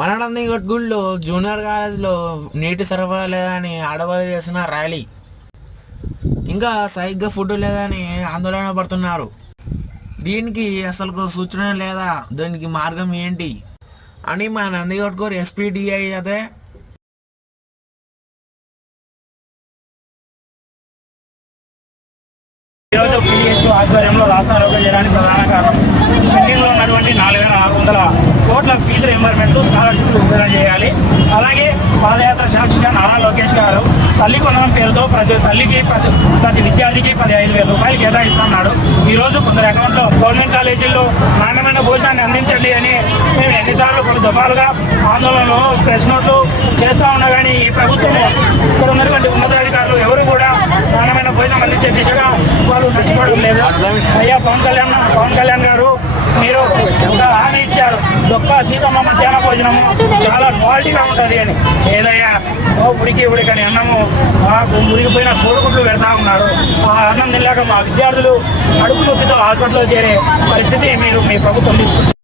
మన నందిగొట్గుల్లో జూనియర్ కాలేజ్లో నీటి సరఫరా లేదని ఆడవాళ్ళు చేసిన ర్యాలీ, ఇంకా సరిగ్గా ఫుడ్ లేదని ఆందోళన పడుతున్నారు. దీనికి అసలు సూచన లేదా, దీనికి మార్గం ఏంటి అని మా నందిగొట్కూరు ఎస్పీడిఐ అయితే ఈరోజు పిఎస్ ఆధ్వర్యంలో రాష్ట్ర ఆరోగ్య చేయడానికి ప్రధాన కారణం పెండింగ్లో ఉన్నటువంటి 4,600 కోట్ల ఫీజు రియంబర్స్మెంట్ స్కాలర్షిప్లు విడుదల చేయాలి. అలాగే పాదయాత్ర సాక్షిగా నారా లోకేష్ గారు తల్లి కొనడం పేరుతో ప్రతి విద్యార్థికి 15,000 రూపాయలు కేటాయిస్తున్నాడు. ఈరోజు కొందరు అకౌంట్లో గవర్నమెంట్ కాలేజీల్లో నాణ్యమైన భోజనాన్ని అందించండి అని మేము ఎన్నిసార్లు కొన్ని దఫాలుగా ఆందోళనలు ప్రెస్ నోట్లు చేస్తూ ఉన్నా కానీ ఈ ప్రభుత్వము ఇక్కడ ఉన్నటువంటి ఉన్నతాధికారులు ఎవరు కూడా నాణ్యమైన భోజనం అందించే దిశగా వాళ్ళు నడుచుకోవడం లేదు. అయ్యా పవన్ కళ్యాణ్ గారు, మీరు ఒక హామీ ఇచ్చారు, గొప్ప సీతమ్మ మధ్యాహ్న భోజనము చాలా క్వాలిటీగా ఉంటుంది అని. ఏదయ్యా ఉడికని అన్నము మాకు మురిగిపోయిన కోడిగుడ్లు పెడతా ఉన్నారు. ఆ అన్నం తినలేక మా విద్యార్థులు అడుగు నొప్పితో హాస్పిటల్లో చేరే పరిస్థితి మీ ప్రభుత్వం తీసుకొచ్చారు.